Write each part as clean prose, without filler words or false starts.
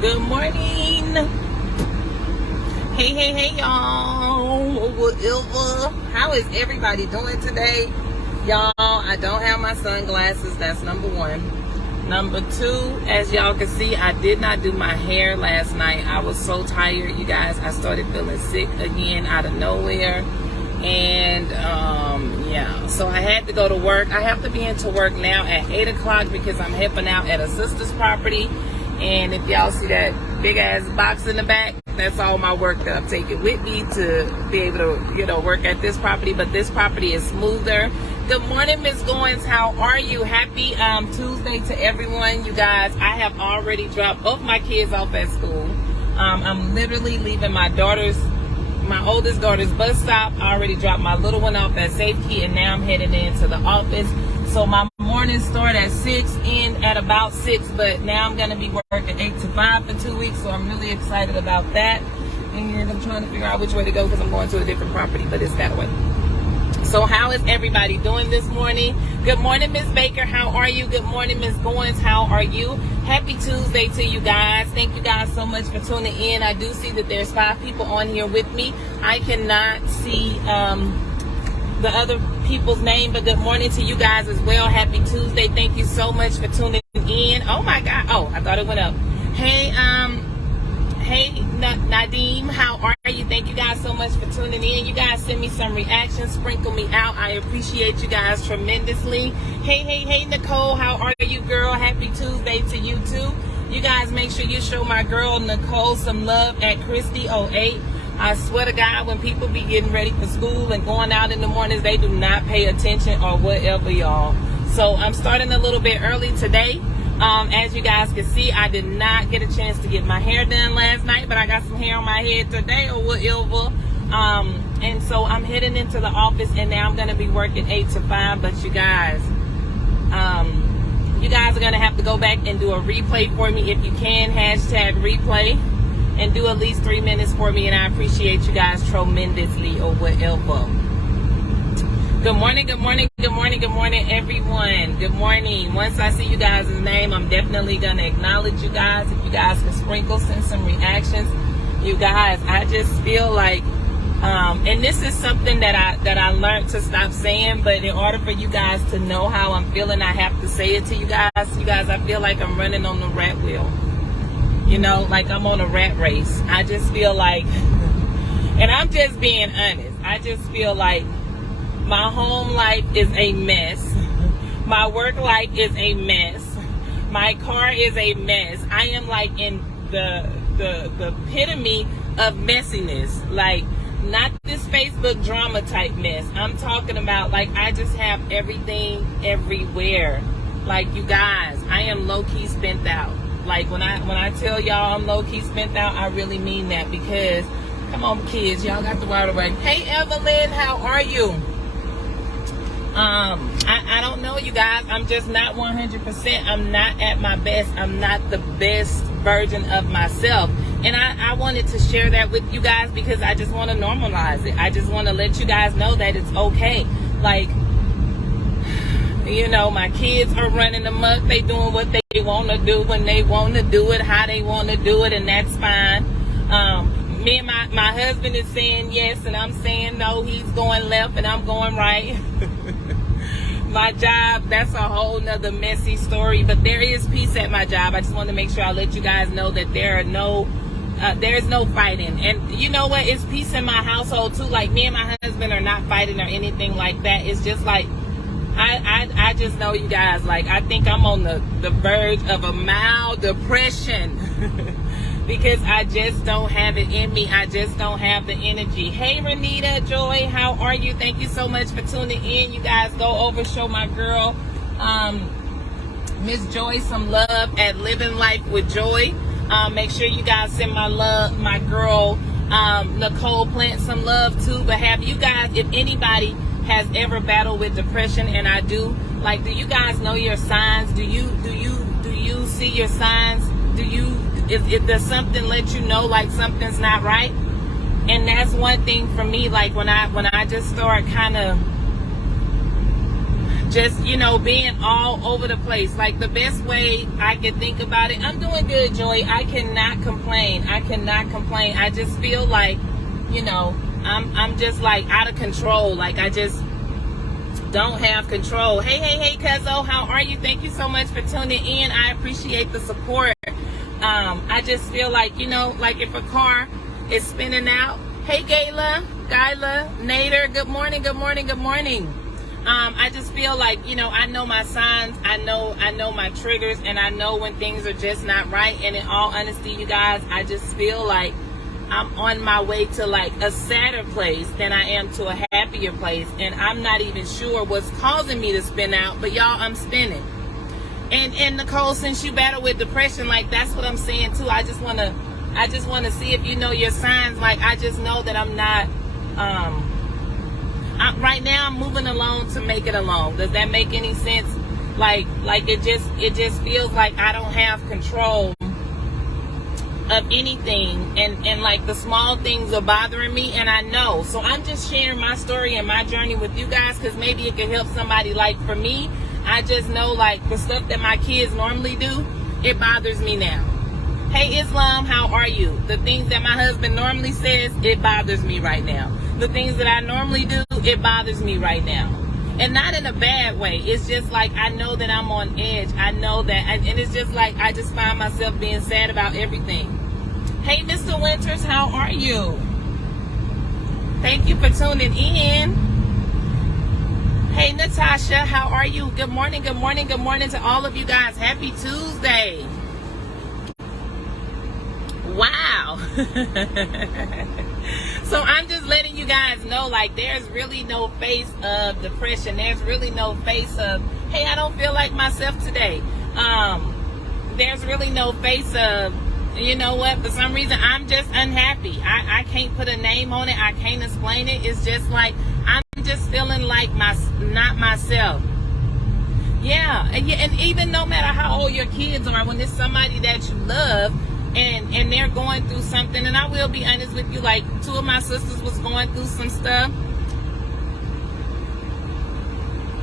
Good morning. Hey, y'all. How is everybody doing today? Y'all, I don't have my sunglasses. That's number one. Number two, as y'all can see, I did not do my hair last night. I was so tired, you guys. I started feeling sick again out of nowhere. And yeah, so I had to go to work. I have to be into work now at 8 o'clock because I'm helping out at a sister's property. And if y'all see that big ass box in the back, that's all my work that I'm taking with me to be able to, work at this property. But this property is smoother. Good morning, Miss Goins. How are you? Happy Tuesday to everyone, you guys. I have already dropped both my kids off at school. I'm literally leaving my oldest daughter's bus stop. I already dropped my little one off at Safety, and now I'm heading into the office. So my morning start at 6, end at about 6, but now I'm going to be working 8 to 5 for 2 weeks, so I'm really excited about that. And I'm trying to figure out which way to go because I'm going to a different property, but it's that way. So how is everybody doing this morning? Good morning, Miss Baker. How are you? Good morning, Miss Goins. How are you? Happy Tuesday to you guys. Thank you guys so much for tuning in. I do see that there's 5 people on here with me. I cannot see the other people's name, but good morning to you guys as well. Happy Tuesday. Thank you so much for tuning in. Oh my God. Oh, I thought it went up. Hey, Nadeem, how are you? Thank you guys so much for tuning in. You guys send me some reactions, sprinkle me out. I appreciate you guys tremendously. Hey, Nicole, how are you, girl? Happy Tuesday to you too. You guys make sure you show my girl Nicole some love at Christy08. I swear to God, when people be getting ready for school and going out in the mornings, they do not pay attention or whatever, y'all. So I'm starting a little bit early today. As you guys can see, I did not get a chance to get my hair done last night, but I got some hair on my head today or whatever. And so I'm heading into the office, and now I'm going to be working 8 to 5. But you guys are going to have to go back and do a replay for me if you can. Hashtag replay. And do at least 3 minutes for me, and I appreciate you guys tremendously or whatever. Good morning, everyone. Good morning. Once I see you guys' name, I'm definitely going to acknowledge you guys. If you guys can send some reactions. You guys, I just feel like, and this is something that I learned to stop saying, but in order for you guys to know how I'm feeling, I have to say it to you guys. You guys, I feel like I'm running on the rat wheel. Like I'm on a rat race. I just feel like, and I'm just being honest, I just feel like my home life is a mess. My work life is a mess. My car is a mess. I am like in the epitome of messiness. Like, not this Facebook drama type mess. I'm talking about, like, I just have everything everywhere. Like, you guys, I am low-key spent out. Like, when I tell y'all I'm low-key spent out, I really mean that, because, come on, kids, y'all got the water away. Hey, Evelyn, how are you? I don't know, you guys. I'm just not 100%. I'm not at my best. I'm not the best version of myself. And I wanted to share that with you guys because I just want to normalize it. I just want to let you guys know that it's okay. Like, my kids are running amok. They doing what they want to do when they want to do it, how they want to do it, and that's fine. Me and my husband is saying yes, and I'm saying no. He's going left, and I'm going right. My job, that's a whole nother messy story, but there is peace at my job. I just want to make sure I let you guys know that there is no fighting. And you know what? It's peace in my household too. Like, me and my husband are not fighting or anything like that. It's just like, I just know, you guys, like, I think I'm on the verge of a mild depression because I just don't have it in me. I just don't have the energy. Hey, Renita, Joy, how are you? Thank you so much for tuning in. You guys go over, show my girl, Miss Joy, some love at Living Life with Joy. Make sure you guys send my girl, Nicole Plant, some love too. But have you guys, if anybody has ever battled with depression, and I do, like, do you guys know your signs? Do you see your signs? If there's something let you know like something's not right? And that's one thing for me, like when I just start kind of just, you know, being all over the place. Like, the best way I can think about it, I'm doing good, Joy. I cannot complain. I cannot complain. I just feel like, you know, I'm just like out of control. Like, I just don't have control. Hey, Cuzzo, how are you? Thank you so much for tuning in. I appreciate the support. I just feel like, you know, like if a car is spinning out. Hey, Gayla, Nader, good morning. I just feel like, you know, I know my signs, I know my triggers, and I know when things are just not right. And in all honesty, you guys, I just feel like I'm on my way to like a sadder place than I am to a happier place. And I'm not even sure what's causing me to spin out, but y'all, I'm spinning. And Nicole, since you battle with depression, like, that's what I'm saying too. I just want to see if you know your signs. Like, I just know that I'm not, right now I'm moving alone to make it alone. Does that make any sense? Like it just feels like I don't have control of anything, and like the small things are bothering me, and I know. So I'm just sharing my story and my journey with you guys, because maybe it can help somebody. Like, for me, I just know, like, the stuff that my kids normally do, it bothers me now. Hey, Islam, how are you? The things that my husband normally says, it bothers me right now. The things that I normally do, it bothers me right now. And not in a bad way. It's just like, I know that I'm on edge. I know that, and it's just like, I just find myself being sad about everything. Hey, Mr. Winters, how are you? Thank you for tuning in. Hey, Natasha, how are you? Good morning to all of you guys. Happy Tuesday. Wow. So I'm just letting you guys know, like, there's really no face of depression. There's really no face of, hey, I don't feel like myself today. There's really no face of, you know what, for some reason I'm just unhappy. I can't put a name on it. I can't explain it. It's just like, I'm just feeling like not myself. Yeah, and even no matter how old your kids are, when it's somebody that you love, and they're going through something, and I will be honest with you, like, two of my sisters was going through some stuff.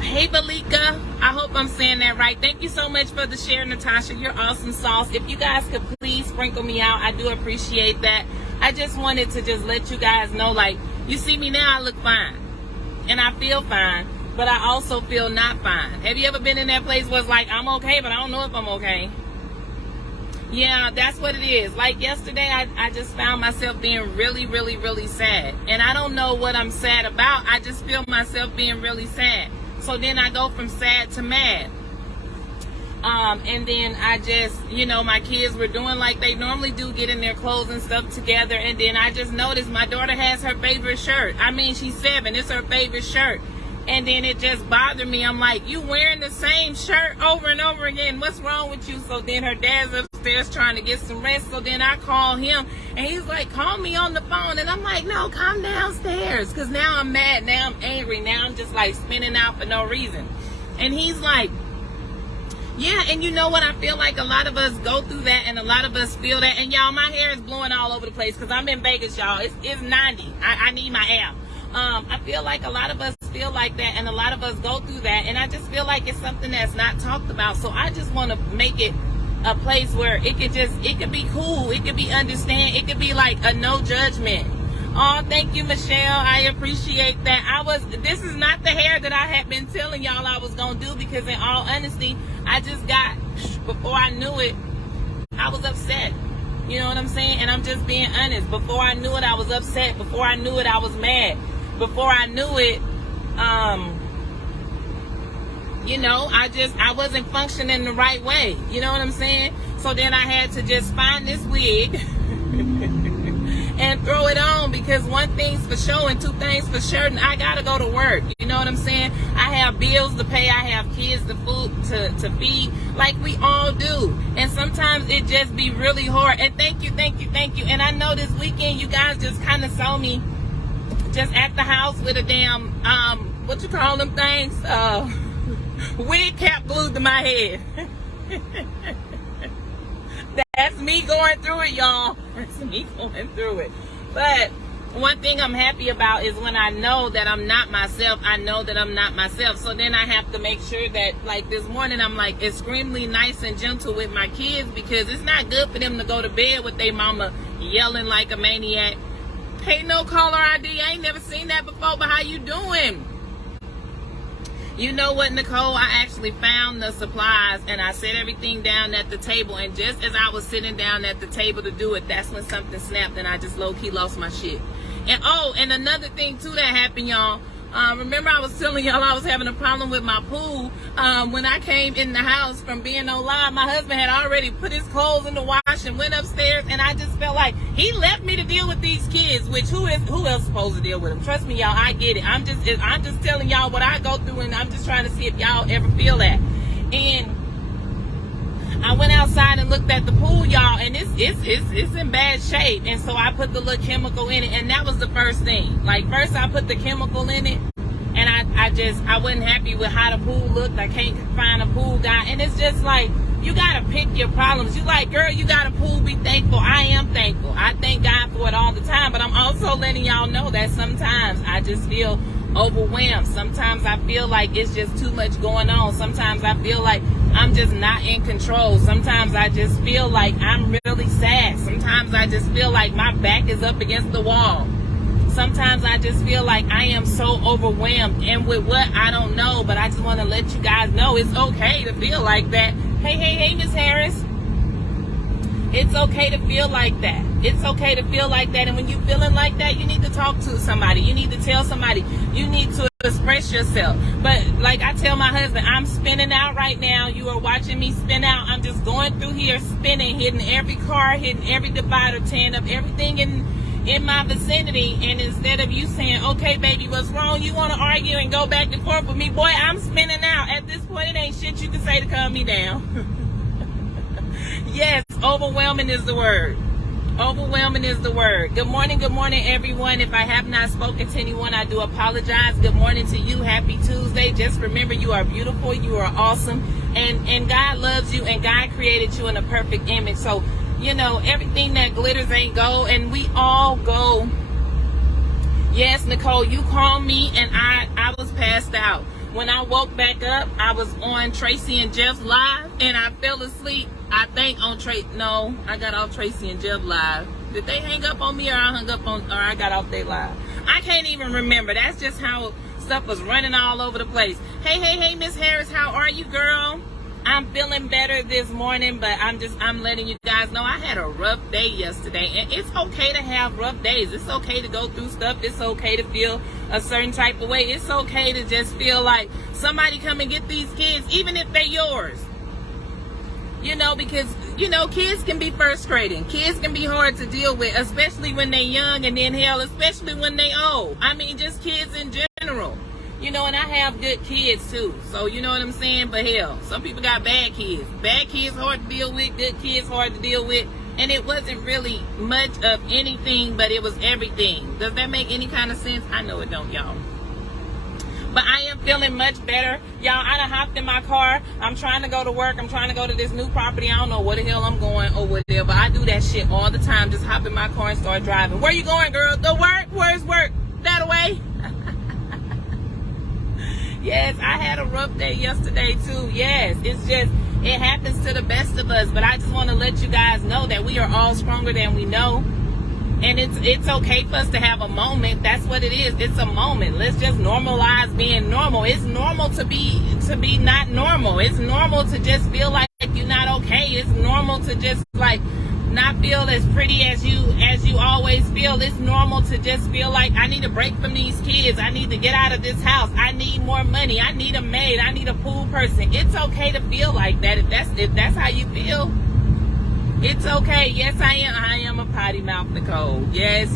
Hey, Balika, I hope I'm saying that right. Thank you so much for the share, Natasha. You're awesome sauce. If you guys could please sprinkle me out, I do appreciate that. I just wanted to just let you guys know, like, you see me now, I look fine. And I feel fine, but I also feel not fine. Have you ever been in that place where it's like, I'm okay, but I don't know if I'm okay? Yeah, that's what it is. Like, yesterday, I just found myself being really sad. And I don't know what I'm sad about. I just feel myself being really sad. So then I go from sad to mad. And then I just, you know, my kids were doing like they normally do, getting their clothes and stuff together. And then I just noticed my daughter has her favorite shirt. I mean, she's 7. It's her favorite shirt. And then it just bothered me. I'm like, you wearing the same shirt over and over again. What's wrong with you? So then her dad's upstairs trying to get some rest. So then I call him, and he's like, call me on the phone. And I'm like, no, come downstairs. Because now I'm mad. Now I'm angry. Now I'm just like spinning out for no reason. And he's like, yeah, and you know what? I feel like a lot of us go through that, and a lot of us feel that. And y'all, my hair is blowing all over the place because I'm in Vegas, y'all. It's 90. I need my app. I feel like a lot of us feel like that, and a lot of us go through that, and I just feel like it's something that's not talked about. So I just want to make it a place where it could be cool, it could be understand, it could be like a no judgment. Oh, thank you, Michelle. I appreciate that. This is not the hair that I had been telling y'all I was gonna do, because in all honesty, I just got, before I knew it, I was upset. You know what I'm saying? And I'm just being honest. Before I knew it, I was upset. Before I knew it, I was mad. Before I knew it, you know, I wasn't functioning the right way. You know what I'm saying? So then I had to just find this wig and throw it on, because one thing's for sure and two things for certain. I gotta go to work. You know what I'm saying? I have bills to pay. I have kids to to feed, like we all do. And sometimes it just be really hard. And thank you. And I know this weekend you guys just kind of saw me just at the house with a damn, what you call them things? Wig cap glued to my head. That's me going through it, y'all. That's me going through it. But one thing I'm happy about is when I know that I'm not myself, I know that I'm not myself. So then I have to make sure that, like this morning, I'm like extremely nice and gentle with my kids, because it's not good for them to go to bed with their mama yelling like a maniac. Hey, no caller ID. I ain't never seen that before, but how you doing? You know what, Nicole? I actually found the supplies and I set everything down at the table. And just as I was sitting down at the table to do it, that's when something snapped and I just low-key lost my shit. And and another thing too that happened, y'all. Remember I was telling y'all I was having a problem with my pool. When I came in the house from being on live, my husband had already put his clothes in the wash and went upstairs, and I just felt like he left me to deal with these kids, which who else supposed to deal with them? Trust me, y'all, I get it. I'm just telling y'all what I go through, and I'm just trying to see if y'all ever feel that. And I went outside and looked at the pool, y'all, and it's in bad shape. And so I put the little chemical in it, and that was the first thing. Like, first I put the chemical in it, and I wasn't happy with how the pool looked. I can't find a pool guy, and it's just like, you gotta pick your problems. You like, girl, you got a pool, be thankful. I am thankful. I thank God for it all the time, but I'm also letting y'all know that sometimes I just feel overwhelmed. Sometimes I feel like it's just too much going on. Sometimes I feel like I'm just not in control. Sometimes I just feel like I'm really sad. Sometimes I just feel like my back is up against the wall. Sometimes I just feel like I am so overwhelmed, and with what, I don't know, but I just want to let you guys know it's okay to feel like that. Hey, Miss Harris. It's okay to feel like that. It's okay to feel like that. And when you're feeling like that, you need to talk to somebody. You need to tell somebody. You need to express yourself. But like I tell my husband, I'm spinning out right now. You are watching me spin out. I'm just going through here spinning, hitting every car, hitting every divider, tearing up everything in my vicinity. And instead of you saying, okay, baby, what's wrong? You want to argue and go back and forth with me? Boy, I'm spinning out. At this point, it ain't shit you can say to calm me down. Yes, overwhelming is the word. Overwhelming is the word. Good morning, everyone. If I have not spoken to anyone, I do apologize. Good morning to you. Happy Tuesday. Just remember, you are beautiful. You are awesome. And God loves you, and God created you in a perfect image. So, you know, everything that glitters ain't gold, and we all go. Yes, Nicole, you called me, and I was passed out. When I woke back up, I was on Tracy and Jeff's live, and I fell asleep. I think on I got off Tracy and Jeff live. Did they hang up on me, or I got off their live? I can't even remember. That's just how stuff was running all over the place. Hey, Miss Harris, how are you, girl? I'm feeling better this morning, but I'm letting you guys know I had a rough day yesterday, and it's okay to have rough days. It's okay to go through stuff. It's okay to feel a certain type of way. It's okay to just feel like somebody come and get these kids, even if they're yours. You know, because, you know, kids can be frustrating. Kids can be hard to deal with, especially when they're young, and then hell, especially when they old. I mean, just kids in general. You know, and I have good kids too. So, you know what I'm saying? But hell, some people got bad kids. Bad kids hard to deal with, good kids hard to deal with. And it wasn't really much of anything, but it was everything. Does that make any kind of sense? I know it don't, y'all. But I am feeling much better. Y'all, I done hopped in my car. I'm trying to go to work. I'm trying to go to this new property. I don't know where the hell I'm going or whatever. But I do that shit all the time. Just hop in my car and start driving. Where you going, girl? To work? Where's work? That way? Yes, I had a rough day yesterday too. Yes, it's just, it happens to the best of us. But I just want to let you guys know that we are all stronger than we know. And it's okay for us to have a moment. That's what it is. It's a moment. Let's just normalize being normal. It's normal to be not normal. It's normal to just feel like you're not okay. It's normal to just like not feel as pretty as you always feel. It's normal to just feel like I need a break from these kids. I need to get out of this house. I need more money. I need a maid. I need a pool person. It's okay to feel like that. If that's how you feel, it's okay. Yes, I am a potty mouth, Nicole. Yes.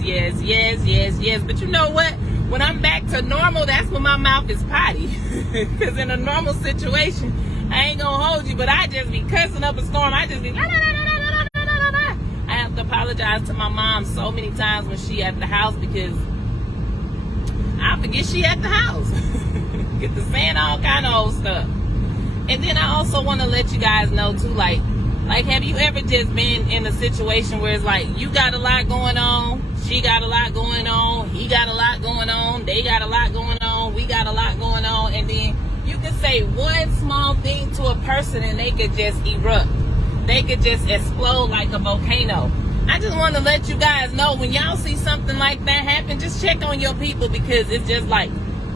But you know what? When I'm back to normal, that's when my mouth is potty. Because in a normal situation, I ain't gonna hold you, but I just be cussing up a storm. I just be I have to apologize to my mom so many times when she at the house, because I forget she at the house. Get to saying all kind of old stuff. And then I also want to let you guys know too, like have you ever just been in a situation where it's like you got a lot going on, She got a lot going on. He got a lot going on. They got a lot going on. We got a lot going on. And then you can say one small thing to a person and they could just erupt. They could just explode like a volcano. I just want to let you guys know, when y'all see something like that happen, just check on your people, because it's just like,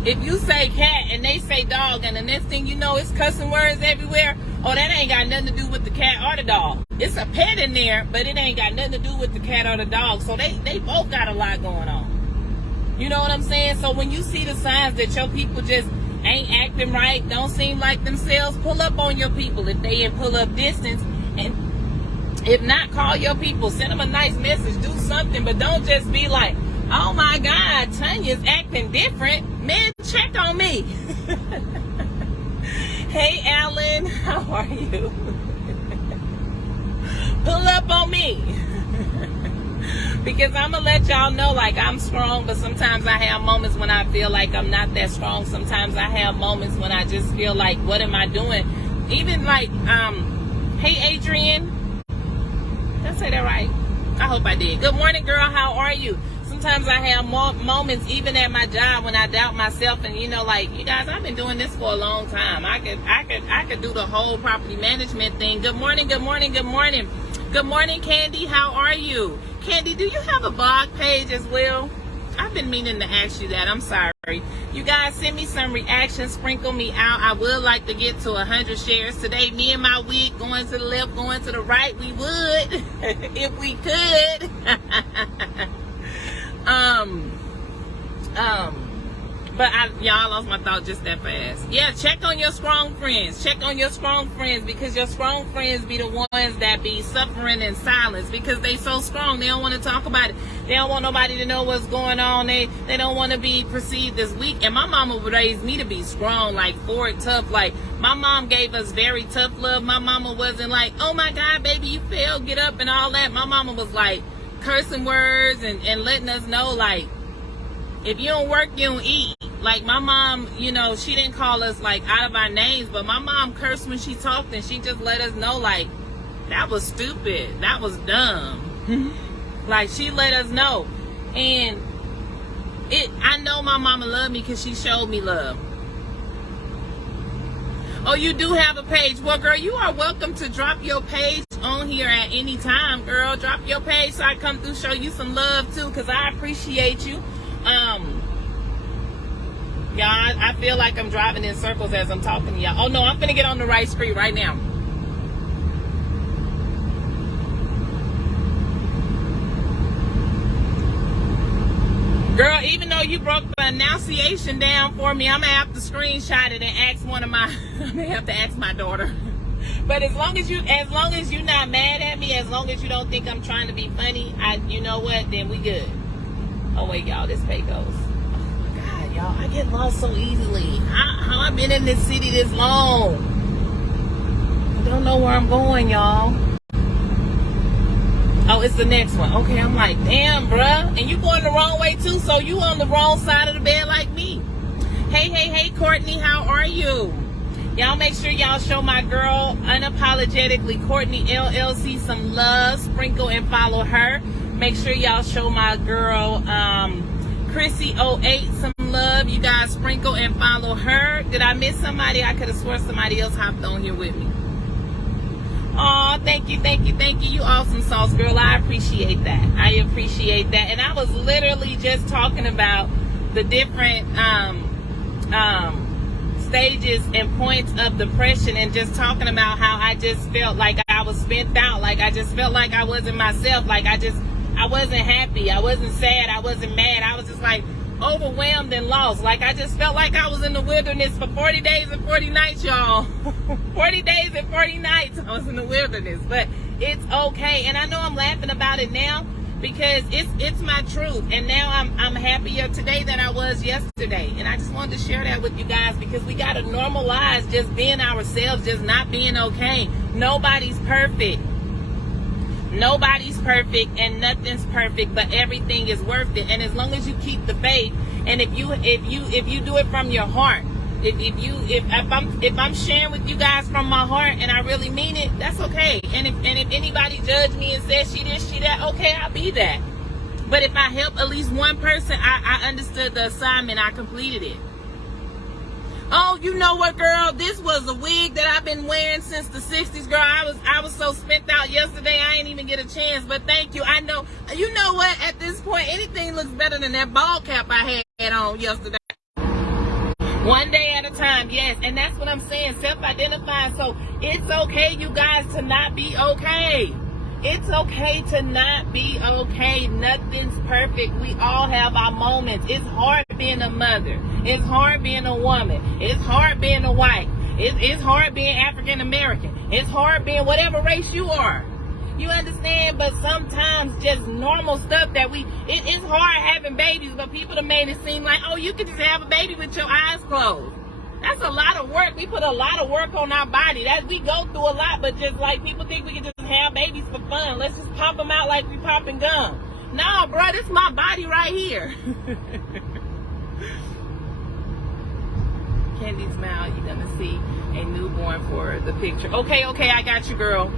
if you say cat and they say dog, and the next thing you know, it's cussing words everywhere. Oh, that ain't got nothing to do with the cat or the dog. It's a pet in there, but it ain't got nothing to do with the cat or the dog. So they both got a lot going on. You know what I'm saying? So when you see the signs that your people just ain't acting right, don't seem like themselves, pull up on your people if they in pull up distance. And if not, call your people, send them a nice message, do something, but don't just be like, oh my God, Tanya's acting different. Man, check on me. Hey, Alan, how are you? Pull up on me. Because I'm going to let y'all know, like, I'm strong, but sometimes I have moments when I feel like I'm not that strong. Sometimes I have moments when I just feel like, what am I doing? Even like, hey, Adrian. Did I say that right? I hope I did. Good morning, girl. How are you? Sometimes I have moments, even at my job, when I doubt myself, and you know, like, you guys, I've been doing this for a long time. I could do the whole property management thing. Good morning, good morning, good morning. Good morning, Candy. How are you? Candy, do you have a blog page as well? I've been meaning to ask you that. I'm sorry. You guys, send me some reactions, sprinkle me out. I would like to get to 100 shares today. Me and my wig going to the left, going to the right. We would if we could. But y'all lost my thought just that fast. Yeah, check on your strong friends. Check on your strong friends, because your strong friends be the ones that be suffering in silence, because they so strong. They don't want to talk about it. They don't want nobody to know what's going on. They don't want to be perceived as weak. And my mama raised me to be strong, like forward, tough. Like, my mom gave us very tough love. My mama wasn't like, oh my God, baby, you failed, get up and all that. My mama was like cursing words and letting us know, like, if you don't work, you don't eat. Like, my mom, you know, she didn't call us, like, out of our names, but my mom cursed when she talked, and she just let us know, like, that was stupid. That was dumb. Like, she let us know. And I know my mama loved me because she showed me love. Oh, you do have a page. Well, girl, you are welcome to drop your page on here at any time, girl. Drop your page so I come through, show you some love, too, because I appreciate you. Y'all, I feel like I'm driving in circles as I'm talking to y'all. Oh, no, I'm finna get on the right street right now. Girl, even though you broke the annunciation down for me, I'm gonna have to screenshot it and ask I'm gonna have to ask my daughter. But as long as you're not mad at me, as long as you don't think I'm trying to be funny, you know what, then we good. Oh wait, y'all, this pay goes. Oh my God, y'all, I get lost so easily. How I've been in this city this long? I don't know where I'm going, y'all. Oh, it's the next one. Okay, I'm like, damn, bruh. And you going the wrong way too, so you on the wrong side of the bed like me. Hey, Courtney, how are you? Y'all make sure y'all show my girl, Unapologetically Courtney LLC, some love. Sprinkle and follow her. Make sure y'all show my girl, Chrissy08, some love. You guys sprinkle and follow her. Did I miss somebody? I could have sworn somebody else hopped on here with me. Oh, thank you. You awesome sauce, girl. I appreciate that. And I was literally just talking about the different stages and points of depression, and just talking about how I just felt like I was spent out. Like, I just felt like I wasn't myself. Like, I wasn't happy. I wasn't sad. I wasn't mad. I was just like overwhelmed and lost. Like, I just felt like I was in the wilderness for 40 days and 40 nights, y'all. 40 days and 40 nights I was in the wilderness. But it's okay. And I know I'm laughing about it now because it's my truth. And now I'm happier today than I was yesterday. And I just wanted to share that with you guys, because we got to normalize just being ourselves, just not being okay. Nobody's perfect. Nobody's perfect and nothing's perfect, but everything is worth it. And as long as you keep the faith, and if you do it from your heart, if I'm sharing with you guys from my heart and I really mean it, that's okay. And if anybody judge me and says she this, she that, okay, I'll be that. But if I help at least one person, I understood the assignment. I completed it. Oh, you know what, girl? This was a wig that I've been wearing since the 60s, girl. I was so spent out yesterday, I ain't even get a chance. But thank you. I know. You know what? At this point, anything looks better than that ball cap I had on yesterday. One day at a time, yes. And that's what I'm saying, self-identifying. So it's okay, you guys, to not be okay. It's okay to not be okay. Nothing's perfect. We all have our moments. It's hard being a mother. It's hard being a woman. It's hard being a wife. It's hard being African American. It's hard being whatever race you are. You understand? But sometimes just normal stuff that it's hard having babies, but people have made it seem like, oh, you can just have a baby with your eyes closed. That's a lot of work. We put a lot of work on our body. We go through a lot, but just like people think we can just have babies for fun. Let's just pop them out like we popping gum. Nah, bro, this is my body right here. Candy smile. You're gonna see a newborn for the picture. Okay, I got you, girl.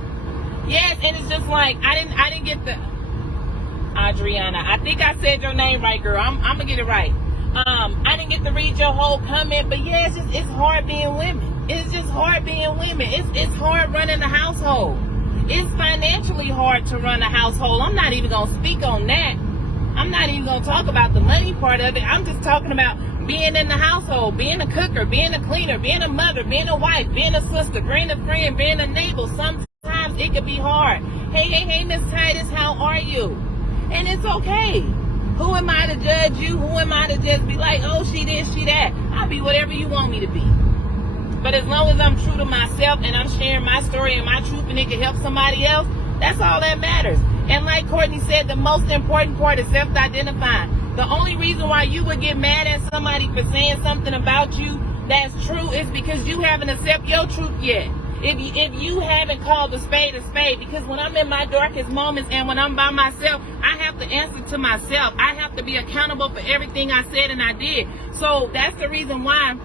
Yes, and it's just like I didn't get the Adriana. I think I said your name right, girl. I'm gonna get it right. I didn't get to read your whole comment, but yeah, it's hard being women. It's just hard being women. It's hard running a household. It's financially hard to run a household. I'm not even gonna speak on that. I'm not even gonna talk about the money part of it. I'm just talking about being in the household, being a cooker, being a cleaner, being a mother, being a wife, being a sister, being a friend, being a neighbor. Sometimes it can be hard. Hey, Miss Titus, how are you? And it's okay. Who am I to judge you? Who am I to just be like, oh, she this, she that? I'll be whatever you want me to be. But as long as I'm true to myself and I'm sharing my story and my truth and it can help somebody else, that's all that matters. And like Courtney said, the most important part is self-identifying. The only reason why you would get mad at somebody for saying something about you that's true is because you haven't accepted your truth yet. If you haven't called a spade, because when I'm in my darkest moments and when I'm by myself, I have to answer to myself. I have to be accountable for everything I said and I did. So that's the reason why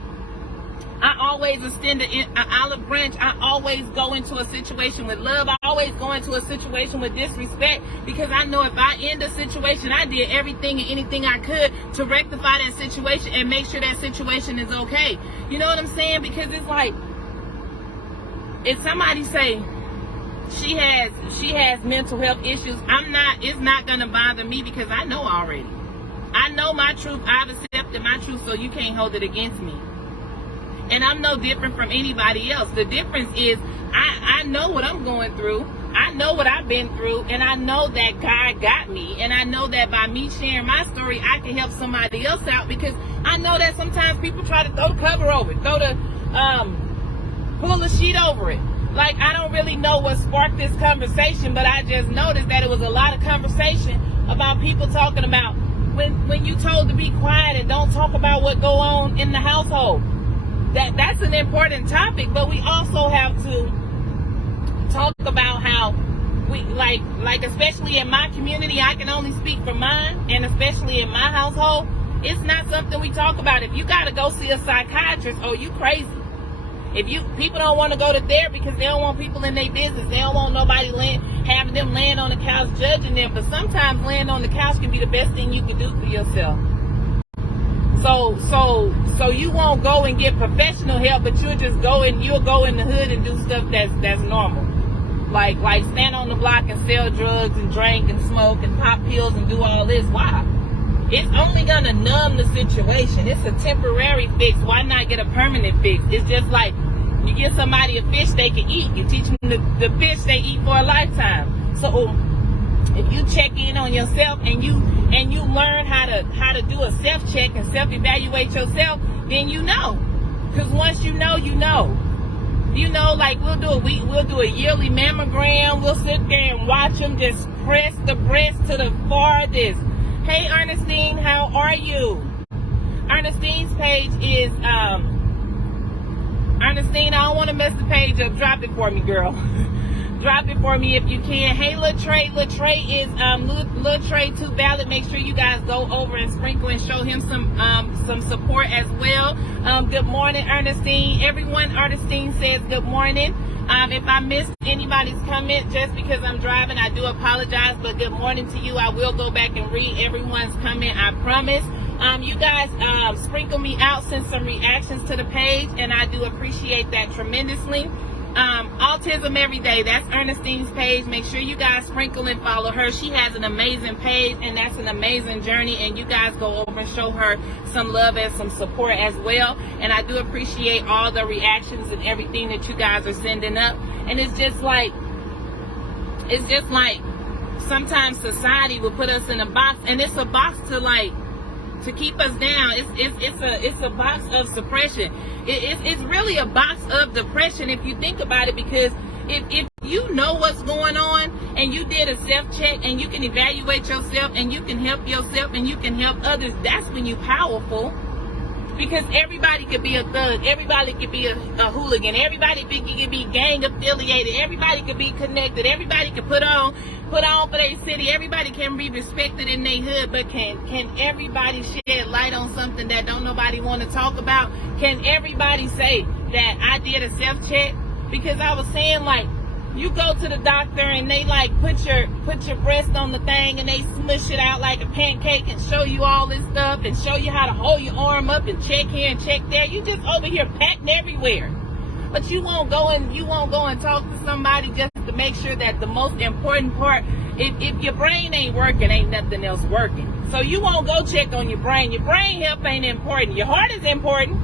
I always extend an olive branch. I always go into a situation with love. I always go into a situation with disrespect, because I know if I end a situation, I did everything and anything I could to rectify that situation and make sure that situation is okay. You know what I'm saying? Because it's like, if somebody say she has mental health issues, it's not gonna bother me because I know already. I know my truth. I've accepted my truth, so you can't hold it against me. And I'm no different from anybody else. The difference is I know what I'm going through. I know what I've been through, and I know that God got me. And I know that by me sharing my story, I can help somebody else out, because I know that sometimes people try to throw the cover over it, pull a sheet over it. Like, I don't really know what sparked this conversation, but I just noticed that it was a lot of conversation about people talking about when you told to be quiet and don't talk about what go on in the household. That's an important topic, but we also have to talk about how we like especially in my community, I can only speak for mine, and especially in my household, it's not something we talk about. If you gotta go see a psychiatrist, oh, you crazy. People don't want to go to therapy because they don't want people in their business. They don't want nobody having them laying on the couch judging them. But sometimes laying on the couch can be the best thing you can do for yourself. So you won't go and get professional help, but you'll go in the hood and do stuff that's normal. Like stand on the block and sell drugs and drink and smoke and pop pills and do all this. Why? It's only gonna numb the situation. It's a temporary fix. Why not get a permanent fix? It's just like you give somebody a fish they can eat. You teach them the fish they eat for a lifetime. So if you check in on yourself and you learn how to do a self-check and self-evaluate yourself, then you know. Because once you know, you know. You know, like we'll do a yearly mammogram. We'll sit there and watch them just press the breast to the farthest. Hey, Ernestine, how are you? Ernestine's page is Ernestine, I don't want to mess the page up. Drop it for me, girl. Drop it for me if you can. Hey, Latrey. Latrey is Latrey Too Valid. Make sure you guys go over and sprinkle and show him some support as well. Good morning, Ernestine. Everyone, Ernestine says good morning. If I missed anybody's comment just because I'm driving, I do apologize, but good morning to you. I will go back and read everyone's comment, I promise. You guys sprinkle me out, send some reactions to the page, and I do appreciate that tremendously. Autism Every Day, that's Ernestine's page. Make sure you guys sprinkle and follow her. She has an amazing page, and that's an amazing journey, and you guys go over and show her some love and some support as well. And I do appreciate all the reactions and everything that you guys are sending up. And it's just like sometimes society will put us in a box, and it's a box to keep us down. It's a box of suppression. It's really a box of depression if you think about it, because if you know what's going on and you did a self-check and you can evaluate yourself and you can help yourself and you can help others, that's when you're powerful. Because everybody could be a thug, everybody could be a hooligan, everybody could be gang affiliated, everybody could be connected, everybody could put on for their city, everybody can be respected in their hood, but can everybody shed light on something that don't nobody want to talk about? Can everybody say that I did a self-check? Because I was saying, like, you go to the doctor and they like put your breast on the thing and they smush it out like a pancake and show you all this stuff and show you how to hold your arm up and check here and check there. You just over here patting everywhere. But you won't go and talk to somebody just to make sure that the most important part, if your brain ain't working, ain't nothing else working. So you won't go check on your brain. Your brain health ain't important. Your heart is important.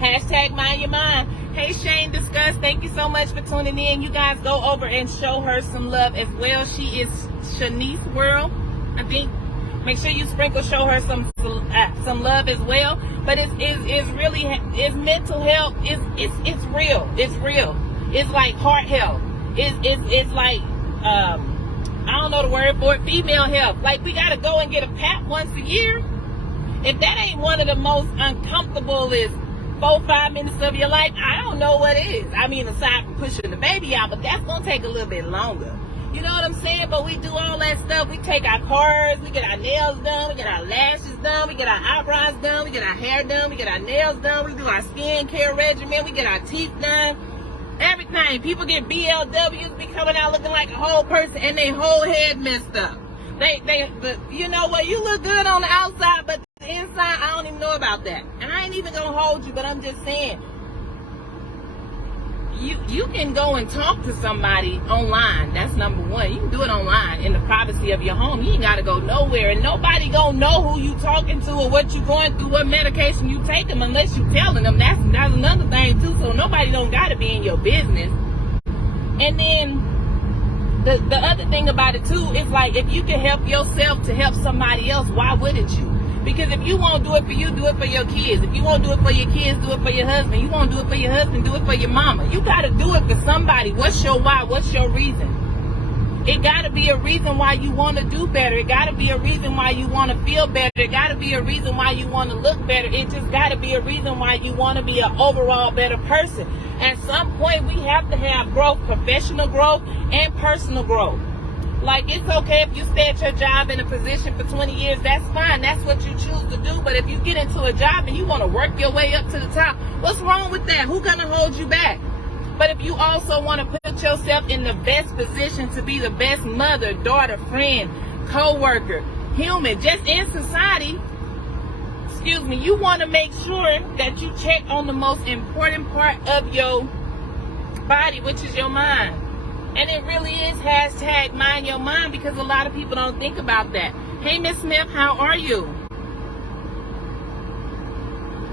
Hashtag mind your mind. Hey, Shane Discuss, thank you so much for tuning in. You guys go over and show her some love as well. She is Shanice World, I think. Make sure you sprinkle, show her some love as well. But it's really mental health. It's real. It's real. It's like heart health. It's like I don't know the word for it. Female health. Like, we gotta go and get a pap once a year. If that ain't one of the most uncomfortable 4-5 minutes of your life, I don't know what is. I mean, aside from pushing the baby out, but that's gonna take a little bit longer. You know what I'm saying? But we do all that stuff. We take our cars, we get our nails done, we get our lashes done, we get our eyebrows done, we get our hair done, we get our nails done, we do our skin care regimen, we get our teeth done, everything. People get BLWs, be coming out looking like a whole person and their whole head messed up. You know what? You look good on the outside, but the inside, I don't even know about that. And I ain't even gonna hold you, but I'm just saying, you can go and talk to somebody online. That's number one. You can do it online in the privacy of your home. You ain't gotta go nowhere, and nobody gonna know who you talking to or what you going through, what medication you taking, unless you telling them. That's another thing too. So nobody don't gotta be in your business. And then the other thing about it too is, like, if you can help yourself to help somebody else, why wouldn't you? Because if you won't do it for you, do it for your kids. If you won't do it for your kids, do it for your husband. You won't do it for your husband, do it for your mama. You got to do it for somebody. What's your why? What's your reason? It got to be a reason why you want to do better. It got to be a reason why you want to feel better. It got to be a reason why you want to look better. It just got to be a reason why you want to be an overall better person. At some point, we have to have growth, professional growth and personal growth. Like, it's okay if you stay at your job in a position for 20 years, that's fine. That's what you choose to do. But if you get into a job and you want to work your way up to the top, what's wrong with that? Who's going to hold you back? But if you also want to put yourself in the best position to be the best mother, daughter, friend, co-worker, human, just in society, you want to make sure that you check on the most important part of your body, which is your mind. And it really is hashtag mind your mind, because a lot of people don't think about that. Hey, Miss Smith, how are you?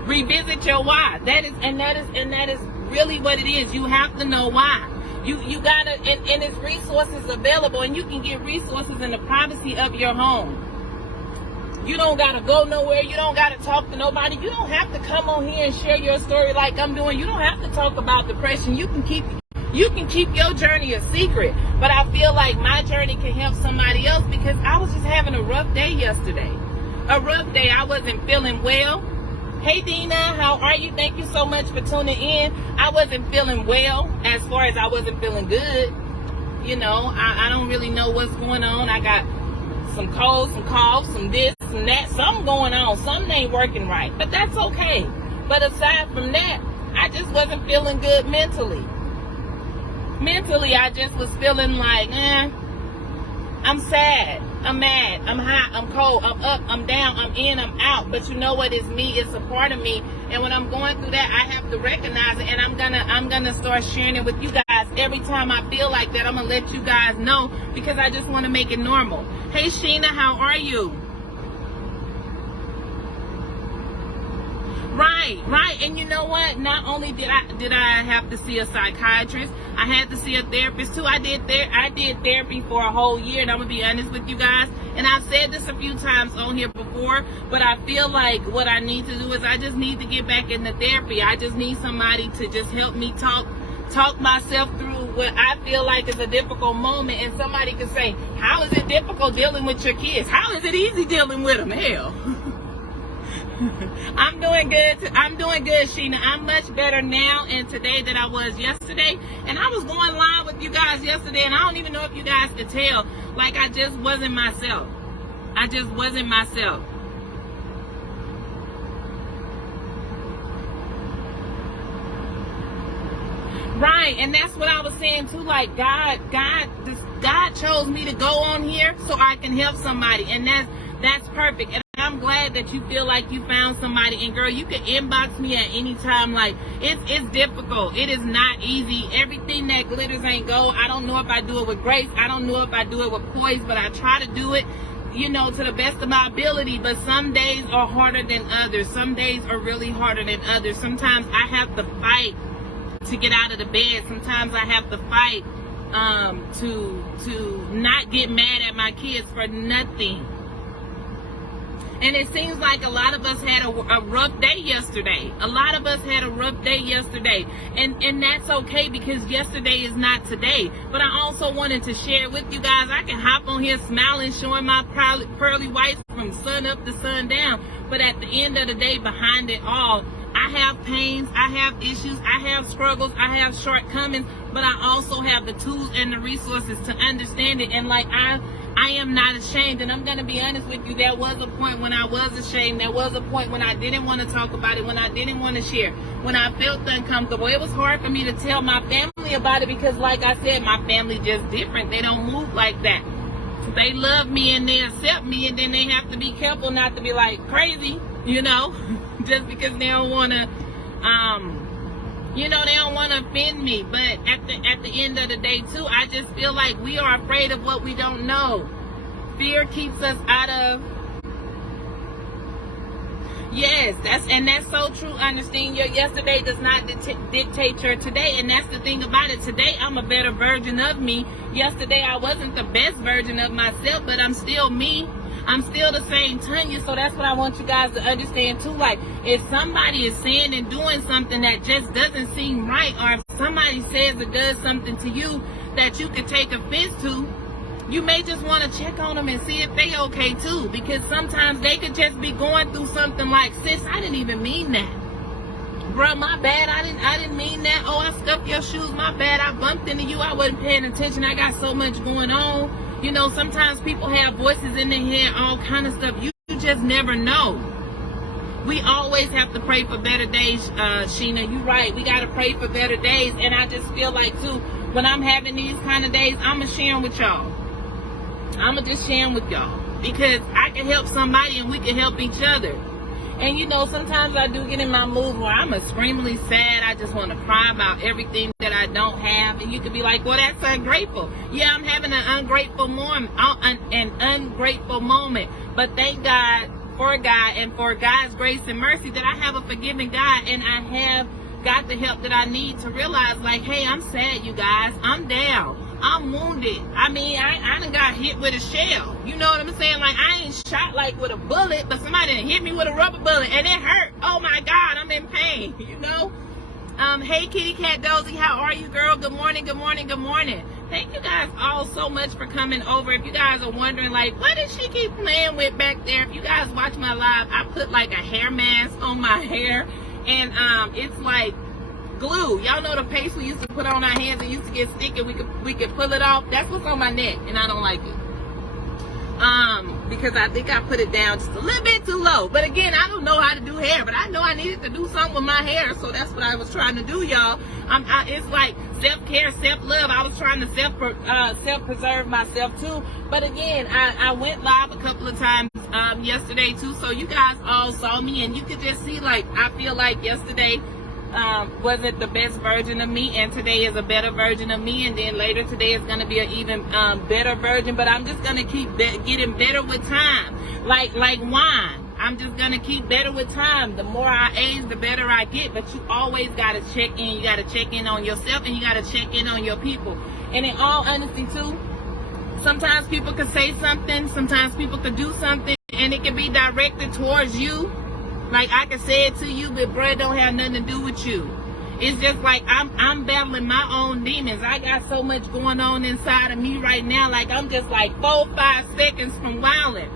Revisit your why. That is really what it is. You have to know why. You gotta, and it's resources available, and you can get resources in the privacy of your home. You don't gotta go nowhere. You don't gotta talk to nobody. You don't have to come on here and share your story like I'm doing. You don't have to talk about depression. You can keep your journey a secret. But I feel like my journey can help somebody else, because I was just having a rough day yesterday. A rough day. I wasn't feeling well. Hey Dina, how are you? Thank you so much for tuning in. I wasn't feeling well, as far as I wasn't feeling good. You know, I don't really know what's going on. I got some colds, some coughs, some this, some that. Something going on. Something ain't working right. But that's okay. But aside from that, I just wasn't feeling good mentally. Mentally, I just was feeling like, I'm sad, I'm mad, I'm hot, I'm cold, I'm up, I'm down, I'm in, I'm out. But you know what? It's me. It's a part of me. And when I'm going through that, I have to recognize it. And I'm gonna start sharing it with you guys. Every time I feel like that, I'm gonna let you guys know, because I just want to make it normal. Hey Sheena, how are you? Right. And you know what? Not only did I have to see a psychiatrist, I had to see a therapist too. I did therapy for a whole year, and I'm gonna be honest with you guys. And I've said this a few times on here before, but I feel like what I need to do is I just need to get back into therapy. I just need somebody to just help me talk myself through what I feel like is a difficult moment. And somebody can say, how is it difficult dealing with your kids? How is it easy dealing with them? Hell. I'm doing good, Sheena. I'm much better now and today than I was yesterday. And I was going live with you guys yesterday, and I don't even know if you guys could tell. Like, I just wasn't myself. Right, and that's what I was saying too. Like, God chose me to go on here so I can help somebody, and that's perfect. And I'm glad that you feel like you found somebody. And girl, you can inbox me at any time. Like, it's difficult. It is not easy. Everything that glitters ain't gold. I don't know if I do it with grace. I don't know if I do it with poise, but I try to do it, you know, to the best of my ability. But some days are harder than others. Some days are really harder than others. Sometimes I have to fight to get out of the bed. Sometimes I have to fight to not get mad at my kids for nothing. And it seems like a lot of us had a rough day yesterday. And that's okay, because yesterday is not today. But I also wanted to share with you guys, I can hop on here smiling, showing my pearly whites from sun up to sun down. But at the end of the day, behind it all, I have pains, I have issues, I have struggles, I have shortcomings. But I also have the tools and the resources to understand it. And like, I am not ashamed. And I'm going to be honest with you, there was a point when I was ashamed. There was a point when I didn't want to talk about it, when I didn't want to share, when I felt uncomfortable. It was hard for me to tell my family about it, because like I said, my family just different. They don't move like that. They love me and they accept me, and then they have to be careful not to be like crazy, you know, just because they don't want to, they don't want to offend me. But at the end of the day too, I just feel like we are afraid of what we don't know. Fear keeps us out of. Yes, that's so true. Understand, your yesterday does not dictate your today. And that's the thing about it. Today, I'm a better version of me. Yesterday, I wasn't the best version of myself, but I'm still me. I'm still the same Tanya. So that's what I want you guys to understand too. Like, if somebody is saying and doing something that just doesn't seem right, or if somebody says or does something to you that you could take offense to, you may just want to check on them and see if they okay too. Because sometimes they could just be going through something like, sis, I didn't even mean that. Bruh, my bad. I didn't mean that. Oh, I scuffed your shoes. My bad. I bumped into you. I wasn't paying attention. I got so much going on. You know, sometimes people have voices in their head, all kind of stuff. You just never know. We always have to pray for better days, Sheena. You're right. We got to pray for better days. And I just feel like, too, when I'm having these kind of days, I'm going to share them with y'all. I'm going to just share them with y'all. Because I can help somebody and we can help each other. And, you know, sometimes I do get in my mood where I'm extremely sad. I just want to cry about everything that I don't have. And you could be like, well, that's ungrateful. Yeah, I'm having an ungrateful moment. But thank God for God and for God's grace and mercy that I have a forgiving God. And I have got the help that I need to realize, like, hey, I'm sad, you guys. I'm down. I'm wounded. I mean, I done got hit with a shell. You know what I'm saying? Like, I ain't shot like with a bullet, but somebody done hit me with a rubber bullet and it hurt. Oh my God, I'm in pain, you know? Hey, Kitty Cat Dozy, how are you, girl? Good morning, good morning, good morning. Thank you guys all so much for coming over. If you guys are wondering, like, what does she keep playing with back there? If you guys watch my live, I put like a hair mask on my hair, and it's like glue. Y'all know the paste we used to put on our hands and used to get sticky. We could pull it off. That's what's on my neck, and I don't like it. Because I think I put it down just a little bit too low. But again, I don't know how to do hair, but I know I needed to do something with my hair, so that's what I was trying to do, y'all. It's like self-care, self-love. I was trying to self-preserve myself too. But again, I went live a couple of times yesterday too, so you guys all saw me, and you could just see, like, I feel like yesterday wasn't the best version of me, and today is a better version of me, and then later today is going to be an even better version. But I'm just going to keep getting better with time, like wine. I'm just going to keep better with time. The more I age, the better I get. But you always got to check in. You got to check in on yourself, and you got to check in on your people. And in all honesty too, sometimes people could say something, sometimes people could do something, and it can be directed towards you. Like, I can say it to you, but bruh, it don't have nothing to do with you. It's just like I'm battling my own demons. I got so much going on inside of me right now. Like, I'm just like 4-5 seconds from wilding.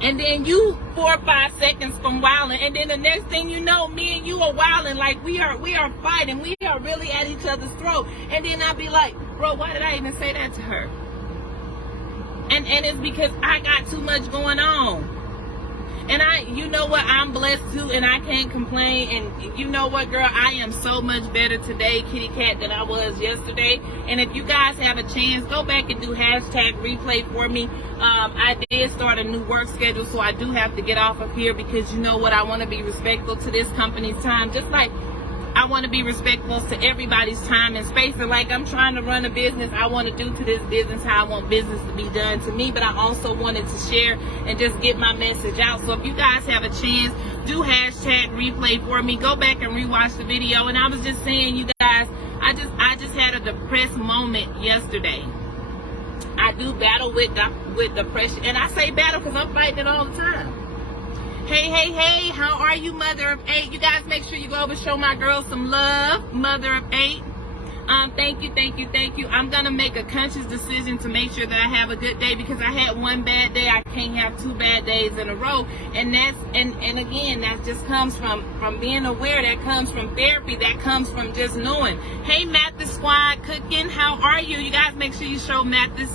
And then you 4-5 seconds from wilding. And then the next thing you know, me and you are wilding. Like, we are fighting. We are really at each other's throat. And then I'll be like, bro, why did I even say that to her? And it's because I got too much going on. And you know what, I'm blessed too, and I can't complain. And you know what, girl, I am so much better today, Kitty Cat, than I was yesterday. And if you guys have a chance, go back and do hashtag replay for me. I did start a new work schedule, so I do have to get off of here, because you know what, I want to be respectful to this company's time, just like I want to be respectful to everybody's time and space. And like I'm trying to run a business, I want to do to this business how I want business to be done to me. But I also wanted to share and just get my message out. So if you guys have a chance, do hashtag replay for me. Go back and rewatch the video. And I was just saying, you guys, I just had a depressed moment yesterday. I do battle with depression, and I say battle because I'm fighting it all the time. Hey, how are you, Mother of 8? You guys make sure you go over and show my girl some love, Mother of 8. Thank you. I'm going to make a conscious decision to make sure that I have a good day, because I had one bad day. I can't have 2 bad days in a row. And again, that just comes from being aware. That comes from therapy. That comes from just knowing. Hey, Mathis Squad Cooking, how are you? You guys make sure you show Mathis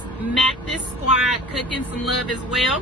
Squad Cooking some love as well.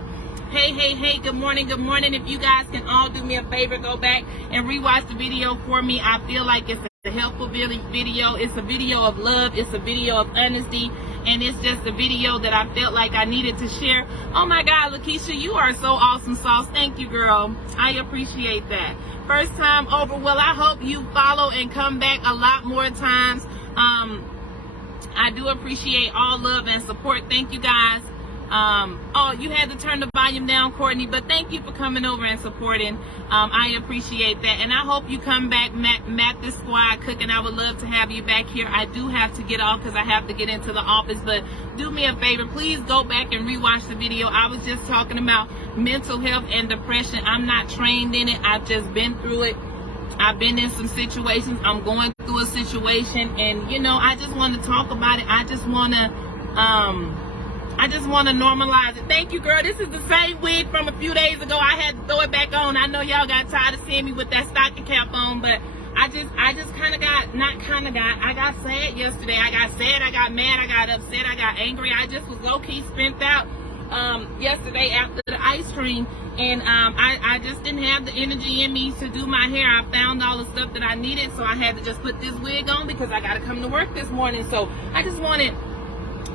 Hey, good morning. If you guys can all do me a favor, go back and rewatch the video for me. I feel like it's a helpful video. It's a video of love. It's a video of honesty. And it's just a video that I felt like I needed to share. Oh my God, Lakeisha, you are so awesome sauce. Thank you, girl. I appreciate that. First time over. Well, I hope you follow and come back a lot more times. I do appreciate all love and support. Thank you, guys. Oh, you had to turn the volume down, Courtney, but thank you for coming over and supporting. I appreciate that, and I hope you come back, Mathis Squad Cooking. I would love to have you back here. I do have to get off because I have to get into the office, but do me a favor, please go back and rewatch the video. I was just talking about mental health and depression. I'm not trained in it. I've just been through it. I've been in some situations. I'm going through a situation, and you know, I just want to talk about it. I just want to normalize it. Thank you, girl. This is the same wig from a few days ago. I had to throw it back on. I know y'all got tired of seeing me with that stocking cap on, but I just kind of I got sad yesterday. I got sad, I got mad, I got upset, I got angry. I just was low-key spent out yesterday after the ice cream, and I just didn't have the energy in me to do my hair. I found all the stuff that I needed, so I had to just put this wig on because I got to come to work this morning. So I just wanted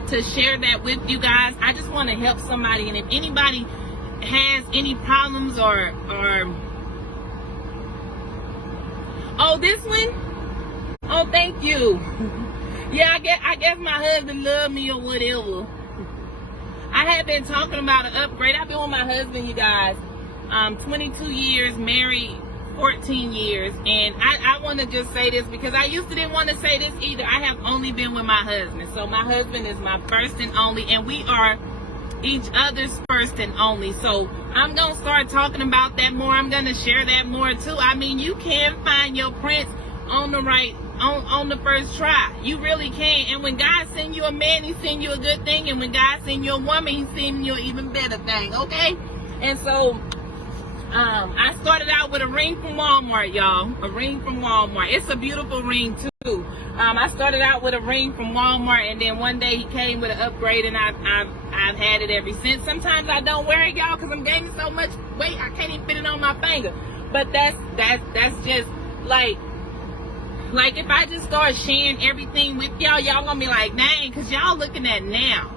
to share that with you guys. I just want to help somebody, and if anybody has any problems or oh, this one, oh, thank you. Yeah, I guess my husband loved me or whatever. I had been talking about an upgrade. I've been with my husband, you guys, 22 years, married 14 years, and I want to just say this because I didn't want to say this either. I have only been with my husband, so my husband is my first and only, and we are each other's first and only. So I'm gonna start talking about that more. I'm gonna share that more too. I mean, you can find your prince on the right on the first try. You really can. And when God send you a man, he send you a good thing. And when God send you a woman, he send you an even better thing. Okay? And so I started out with a ring from Walmart, y'all. A ring from Walmart. It's a beautiful ring too. I started out with a ring from Walmart, and then one day he came with an upgrade, and I've had it ever since. Sometimes I don't wear it, y'all, because I'm gaining so much weight I can't even fit it on my finger. But that's just like if I just start sharing everything with y'all gonna be like, dang, because y'all looking at now.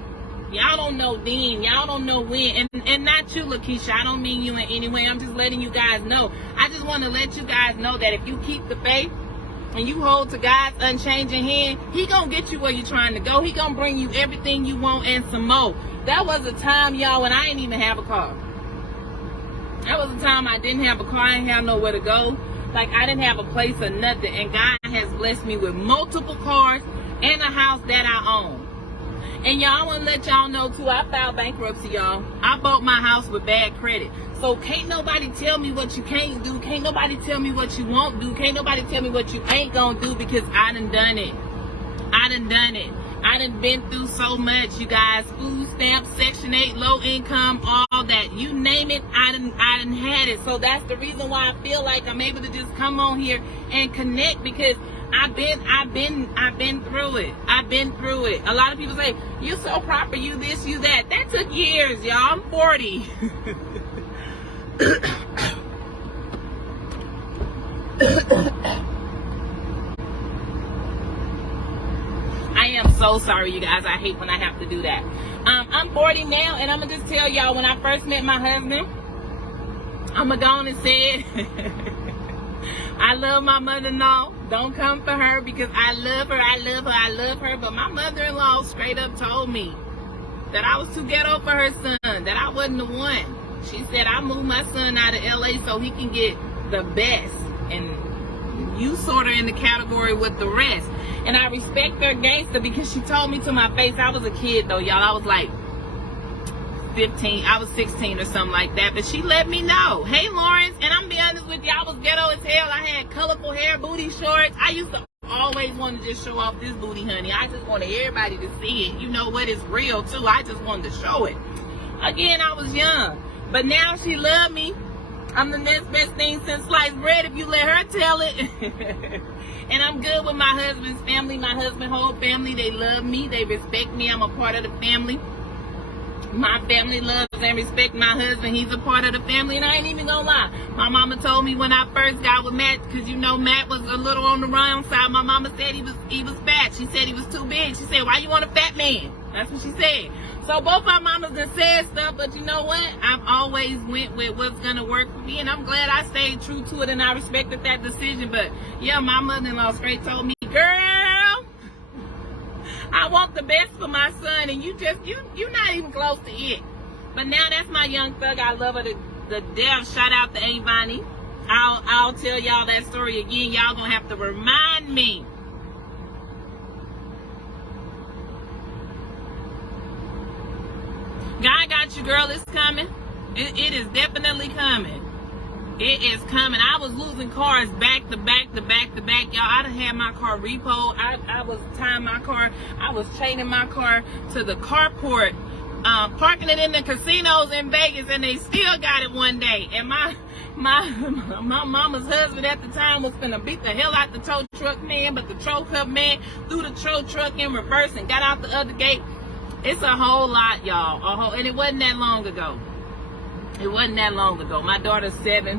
Y'all don't know then. Y'all don't know when. And not you, Lakeisha. I don't mean you in any way. I'm just letting you guys know. I just want to let you guys know that if you keep the faith and you hold to God's unchanging hand, he gonna get you where you're trying to go. He gonna bring you everything you want and some more. That was a time, y'all, when I didn't even have a car. That was a time I didn't have a car. I didn't have nowhere to go. Like, I didn't have a place or nothing. And God has blessed me with multiple cars and a house that I own. And y'all, I want to let y'all know too, I filed bankruptcy, y'all. I bought my house with bad credit. So can't nobody tell me what you can't do. Can't nobody tell me what you won't do. Can't nobody tell me what you ain't gonna do, because I done it. I done been through so much, you guys. Food stamps, Section 8, low income, all that. You name it, I done had it. So that's the reason why I feel like I'm able to just come on here and connect, because I've been through it. I've been through it. A lot of people say, you so proper, you this, you that. That took years, y'all. I'm 40. I am so sorry, you guys. I hate when I have to do that. I'm 40 now, and I'm going to just tell y'all, when I first met my husband, I'm going to go on and say it. I love my mother-in-law. Don't come for her, because I love her. But my mother-in-law straight up told me that I was too ghetto for her son, that I wasn't the one. She said, I moved my son out of LA so he can get the best. And you sort of in the category with the rest. And I respect her gangster, because she told me to my face. I was a kid though, y'all. I was like 15, I was 16 or something like that, but she let me know. Hey, Lawrence, and I'm be honest with you, I was ghetto as hell. I had colorful hair, booty shorts. I used to always want to just show off this booty, honey. I just wanted everybody to see it. You know what? It's real too. I just wanted to show it. Again, I was young, but now she loved me. I'm the next best thing since sliced bread, if you let her tell it. And I'm good with my husband's family. My husband's whole family, they love me. They respect me. I'm a part of the family. My family loves and respects my husband. He's a part of the family, and I ain't even gonna lie. My mama told me when I first got with Matt, because you know Matt was a little on the round side. My mama said he was fat. She said he was too big. She said, why you want a fat man? That's what she said. So both our mamas done said stuff, but you know what? I've always went with what's gonna work for me, and I'm glad I stayed true to it, and I respected that decision. But yeah, my mother-in-law straight told me, girl, I want the best for my son, and you're not even close to it. But now that's my young thug. I love her to death. Shout out to Aunt Bonnie. I'll tell y'all that story again. Y'all gonna have to remind me. God got you, girl. It's coming. It is definitely coming. It is coming. I was losing cars back to back. Y'all, I done had my car repoed. I was tying my car. I was chaining my car to the carport, parking it in the casinos in Vegas, and they still got it one day. And my mama's husband at the time was finna beat the hell out the tow truck man, but the tow truck man threw the tow truck in reverse and got out the other gate. It's a whole lot, y'all. And it wasn't that long ago. It wasn't that long ago. My daughter's 7.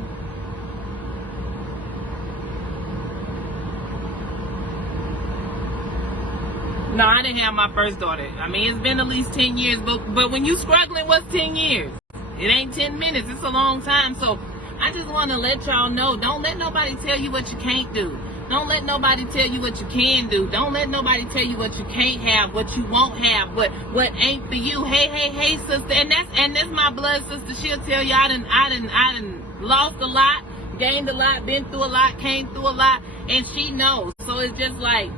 No, I didn't have my first daughter. I mean, it's been at least 10 years. But when you struggling, what's 10 years? It ain't 10 minutes. It's a long time. So I just want to let y'all know, don't let nobody tell you what you can't do. Don't let nobody tell you what you can do. Don't let nobody tell you what you can't have, what you won't have, what ain't for you. Hey, sister. And that's my blood sister. She'll tell you I done lost a lot, gained a lot, been through a lot, came through a lot, and she knows. So it's just like,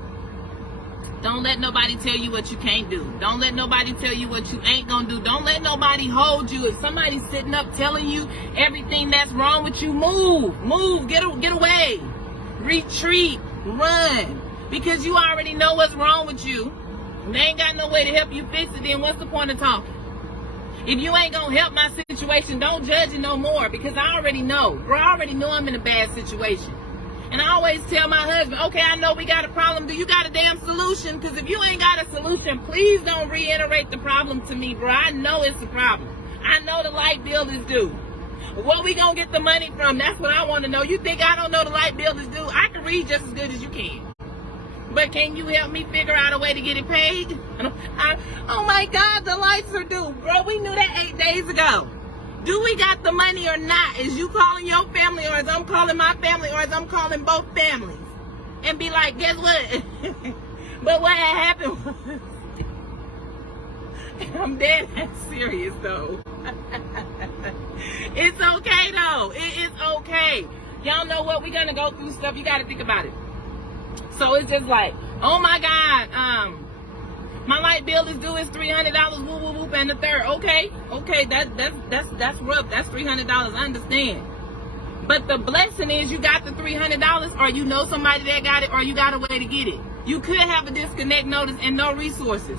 don't let nobody tell you what you can't do. Don't let nobody tell you what you ain't gonna do. Don't let nobody hold you. If somebody's sitting up telling you everything that's wrong with you, move, get away. Retreat, run. because you already know what's wrong with you. They ain't got no way to help you fix it. Then what's the point of talking? If you ain't gonna help my situation, don't judge it no more, because I already know. Bro, I already know I'm in a bad situation. And I always tell my husband, okay, I know we got a problem. Do you got a damn solution? Because if you ain't got a solution, please don't reiterate the problem to me, bro. I know it's a problem. I know the light bill is due. Where we gonna get the money from? That's what I want to know. You think I don't know the light bill is due? I can read just as good as you can. But can you help me figure out a way to get it paid? Oh my God, the lights are due. Bro, we knew that 8 days ago. Do we got the money or not? Is you calling your family, or is I'm calling my family, or is I'm calling both families? And be like, guess what? But what had happened was, I'm dead serious though. It's okay though. It is okay. Y'all know what? We're gonna go through stuff. You gotta think about it. So it's just like, oh my God, my light bill is due, it's $300, whoop, whoop, whoop, and the third. Okay, that's rough. That's $300, I understand. But the blessing is you got the $300, or you know somebody that got it, or you got a way to get it. You could have a disconnect notice and no resources.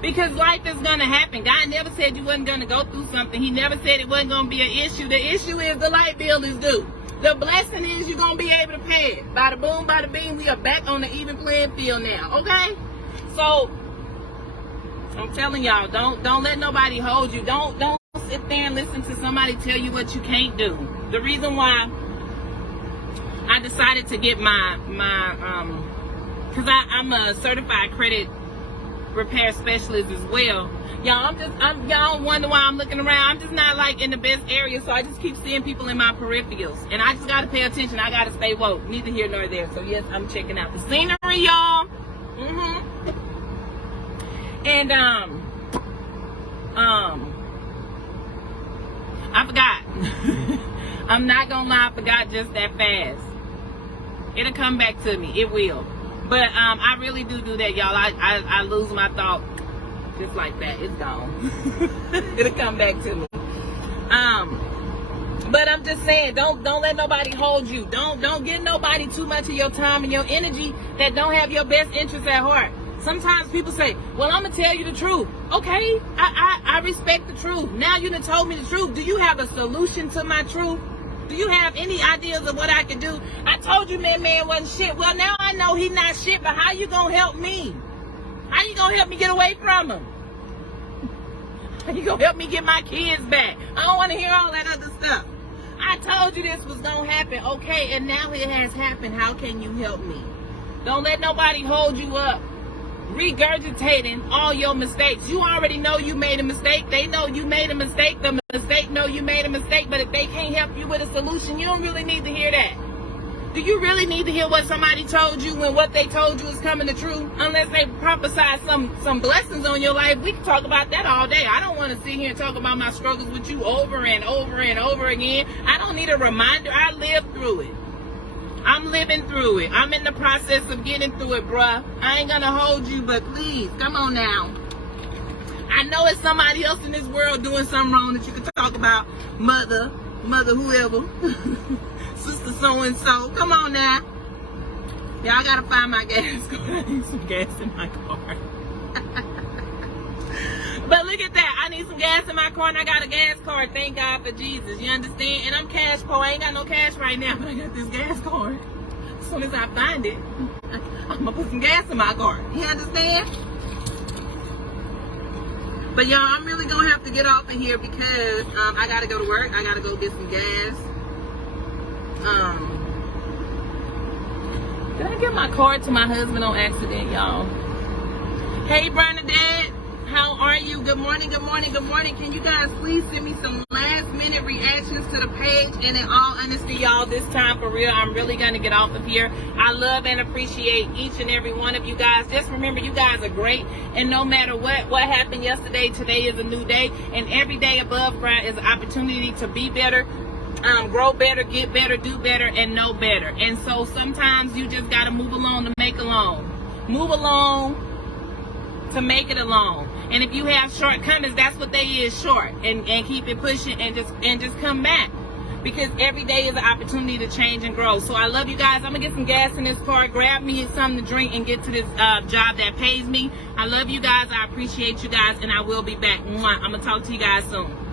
Because life is going to happen. God never said you wasn't going to go through something. He never said it wasn't going to be an issue. The issue is the light bill is due. The blessing is you're going to be able to pay it. Bada boom, bada bing, we are back on the even playing field now, okay? So, I'm telling y'all, don't let nobody hold you. Don't sit there and listen to somebody tell you what you can't do. The reason why I decided to get my because I'm a certified credit repair specialist as well. Y'all, y'all wonder why I'm looking around. I'm just not like in the best area, so I just keep seeing people in my peripherals, and I just gotta pay attention. I gotta stay woke. Neither here nor there. So yes, I'm checking out the scenery, y'all. And I forgot. I'm not gonna lie, I forgot just that fast. It'll come back to me. It will. But I really do that, y'all. I lose my thought just like that. It's gone. It'll come back to me. But I'm just saying, don't let nobody hold you. Don't give nobody too much of your time and your energy that don't have your best interests at heart. Sometimes people say, well, I'm going to tell you the truth. Okay, I respect the truth. Now you done told me the truth. Do you have a solution to my truth? Do you have any ideas of what I can do? I told you man wasn't shit. Well, now I know he not shit, but how you going to help me? How you going to help me get away from him? How you going to help me get my kids back? I don't want to hear all that other stuff. I told you this was going to happen. Okay, and now it has happened. How can you help me? Don't let nobody hold you up regurgitating all your mistakes. You already know you made a mistake. They know you made a mistake. The mistake know you made a mistake. But if they can't help you with a solution, you don't really need to hear that. Do you really need to hear what somebody told you when what they told you is coming to true? Unless they prophesy some blessings on your life, we can talk about that all day. I don't want to sit here and talk about my struggles with you over and over and over again. I don't need a reminder. I lived through it. I'm living through it. I'm in the process of getting through it, bruh. I ain't gonna hold you, but please, come on now. I know it's somebody else in this world doing something wrong that you can talk about. Mother, whoever. Sister so-and-so. Come on now. Y'all gotta find my gas card. I need some gas in my car. But look at that. I need some gas in my car, and I got a gas card. Thank God for Jesus. You understand? And I'm cash poor. I ain't got no cash right now, but I got this gas card. As soon as I find it, I'm going to put some gas in my car. You understand? But, y'all, I'm really going to have to get off of here because I got to go to work. I got to go get some gas. Did I give my card to my husband on accident, y'all? Hey, Bernadette. How are you? Good morning, good morning, good morning. Can you guys please send me some last minute reactions to the page? And in all honesty, y'all, this time for real, I'm really going to get off of here. I love and appreciate each and every one of you guys. Just remember, you guys are great. And no matter what happened yesterday, today is a new day. And every day above ground is an opportunity to be better, grow better, get better, do better, and know better. And so sometimes you just got to move along to make along. Move along to make it along. And if you have shortcomings, that's what they is, short. And keep it pushing and just come back. because every day is an opportunity to change and grow. So I love you guys. I'm gonna get some gas in this car, grab me something to drink, and get to this job that pays me. I love you guys. I appreciate you guys, and I will be back. I'm gonna talk to you guys soon.